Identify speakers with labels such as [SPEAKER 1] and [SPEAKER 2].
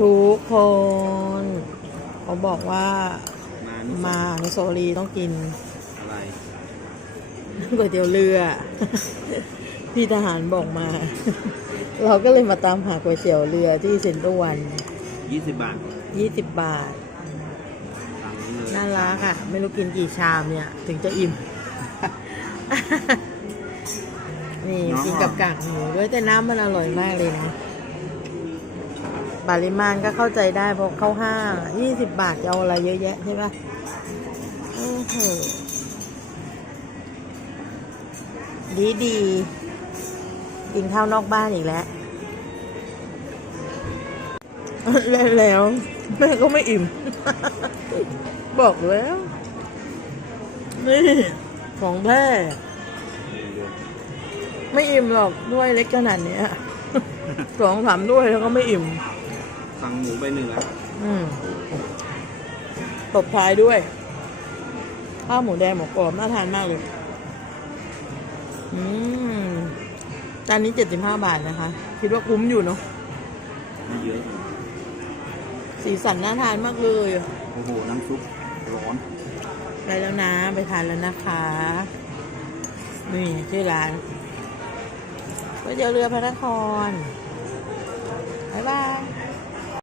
[SPEAKER 1] ทุกคนเขาบอกว่า
[SPEAKER 2] มานี่
[SPEAKER 1] มาอนุสาวรีย์ต้องกิน
[SPEAKER 2] อะไร
[SPEAKER 1] ก๋วยเตี๋ยวเรือ พี่ทหารบอกมา เราก็เลยมาตามหาก๋วยเตี๋ยวเรือที่เซ็นทรัลวัน
[SPEAKER 2] ยี่สิบบาท
[SPEAKER 1] ยี่สิบบาท
[SPEAKER 2] ตามนี้เลย
[SPEAKER 1] น่ารักอะ ไม่รู้กินกี่ชามเนี่ย ถึงจะอิ่ม นี่กินกับกากหมูด้วยแต่น้ำมันอร่อยมากเลยนะ ปริมาณก็เข้าใจได้เพราะเข้าห้างยี่สิบบาทจะเอาอะไรเยอะแยะใช่ปะโอ้โหดีดีกินข้าวนอกบ้านอีกแล้วแล้วแม่ก็ไม่อิ่ม บอกแล้ว นี่ของแท้ไม่อิ่มหรอกด้วยเล็กขนาดนี้สองสามด้วยแล้วก็ไม่อิ่ม
[SPEAKER 2] สั่งหมูไปหนึ่งแล้ว
[SPEAKER 1] อืมตบท้ายด้วย ข้าวหมูแดงหมูกรอบน่าทานมากเลย อืมจานนี้เจ็ดสิบห้าบาทนะคะ คิดว่าคุ้มอยู่เนาะ
[SPEAKER 2] ไม่เยอะ
[SPEAKER 1] สีสันน่าทานมากเลย
[SPEAKER 2] โอ้โห น้ำซุปร้อน
[SPEAKER 1] ไปแล้วนะ ไปทานแล้วนะคะ นี่ชื่อร้านก๋วยเตี๋ยวเรือพระนครบ๊ายบาย